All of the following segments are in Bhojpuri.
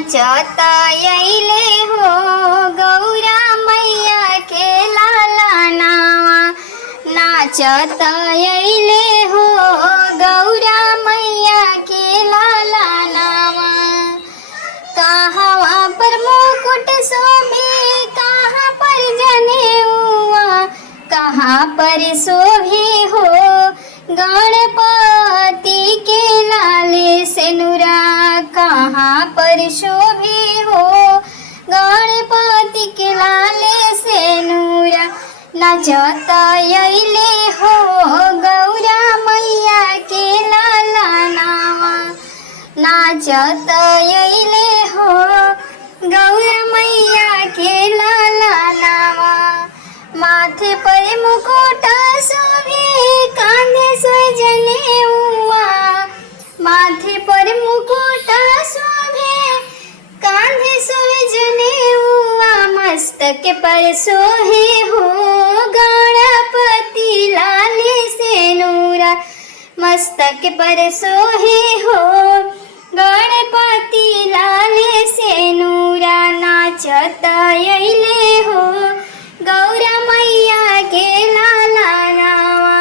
नाचता अइले हो गौरा मैया के लाला नावा। नाचता अइले हो गौरा मैया के लाला नावा। कहाँ पर मुकुट शोभे कहाँ पर जनेऊआ, कहाँ पर शोभे हो गणपति के लाले सेनुरा। कहाँ पर शोभे हो गणपति के लाले सेनुरा। नाचता अइले हो गौरा मैया के लाला नावा। नाचता अइले हो गौरा मैया के लाला नावा। माथे पर मुकुट शोभे कांधे सोए जनेऊआ। माथे पर मुकुट शोभे कांधे सोए जनेऊआ। मस्तक पर सोहे हो गणपति लाले सेनुरा। मस्तक पर सोहे हो गणपति लाले सेनुरा। नाचता अइले हो गौरा मैया के लाला नावा।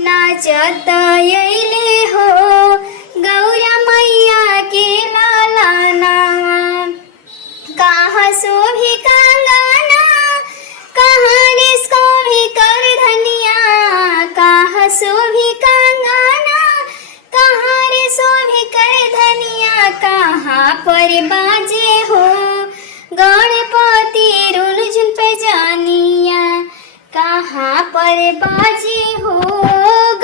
नाचता अइले हो गौरा मैया के लाला नावा। कहाँ शोभे कंगना कहाँ रे शोभे कर धनिया। कहाँ शोभे कंगना कहाँ रे शोभे कर धनिया। कहाँ पर बाजे हो गणपति रुनझुन पे जानिया। कहाँ पर बाजे हो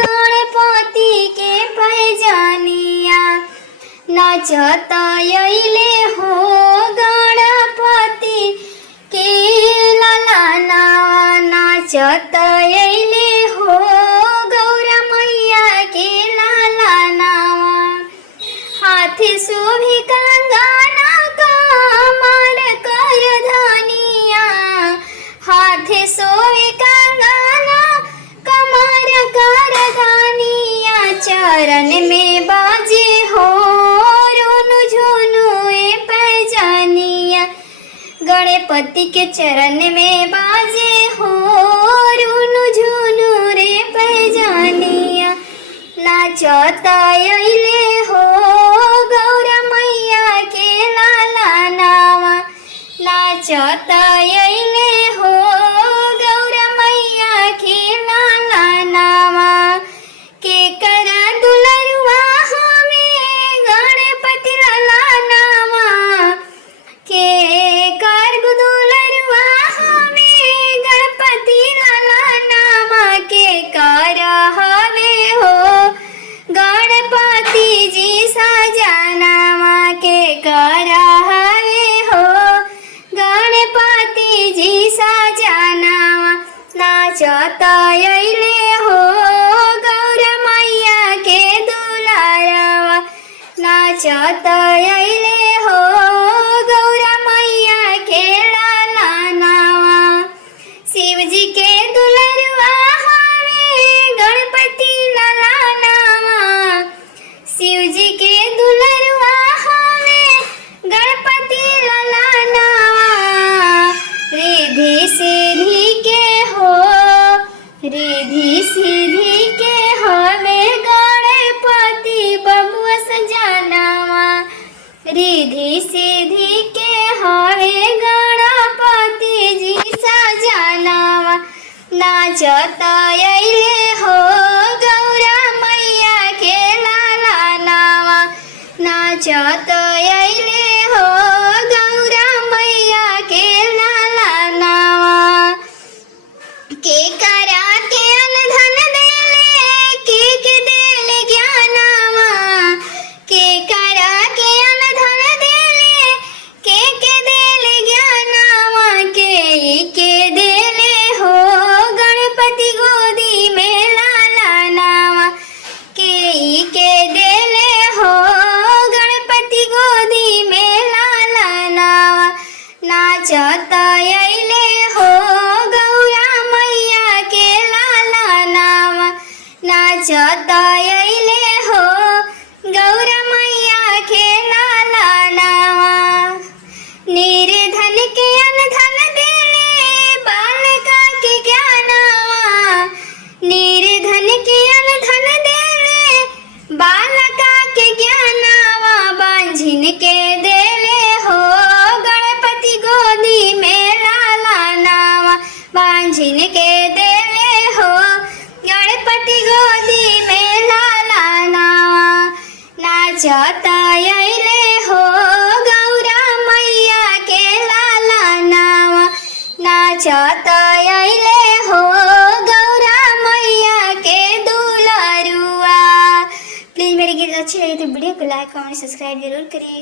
गणपति के पैजानिया। नाचता अइले हो गणपति के लाला नावा। नाचता अइले हो गौरा मैया के लाला नावा। हाथी शोभे कंगना कमर कर धनिया। हाथी शोभे कंगना कमर कर धनिया। चरण में बाजे हो रोनु झुनु ए पैजानिया। गणपति के चरण में बाजे हो रोनु झुनु रे पैजानिया। नाचता अइले हो गौरा मैया के लाला नावा। नाचता अइले हो गौरा मैया के लाला नावा। के करा दुलरुआ हमें गणपति लाला नावा। के कर दुलरुआ हमें गणपति लाला नावा। के कर हवे हो गणपति जी सजनावा। के कर हवे हो गणपति जी सजनावा। नाचता अइले हो गौरा मैया के दुलारवा। नाचता अइले हो गौरा मैया के लाला नावा। शिव जी के दुलरवा हमें गणपति लाला नावा। शिव जी के दुलरवा हमें गणपति लाला नावा। रिद्धि सिद्धि के हो रिद्धि सिद्धि के हमें गणपति बबुआ सजनावा। रिद्धि सिद्धि के हमें गणपति जी सजनावा। नाचता अइले हो गौरा मैया के लाला नावा। नाचता अइले हो गौरा मैया के लाला नावा। के करा के अनधन देले के देले ज्ञानावा। के करा के अनधन देले के देले ज्ञानावा। के देले हो गणपति गोदी में लाला नावा। के देले हो गणपति गोदी में नाचत आइले हो गौरा मैया के दुलारुआ। प्लीज़ मेरे गीत अच्छे लगे तो वीडियो को लाइक कमेंट सब्सक्राइब जरूर करिएगा।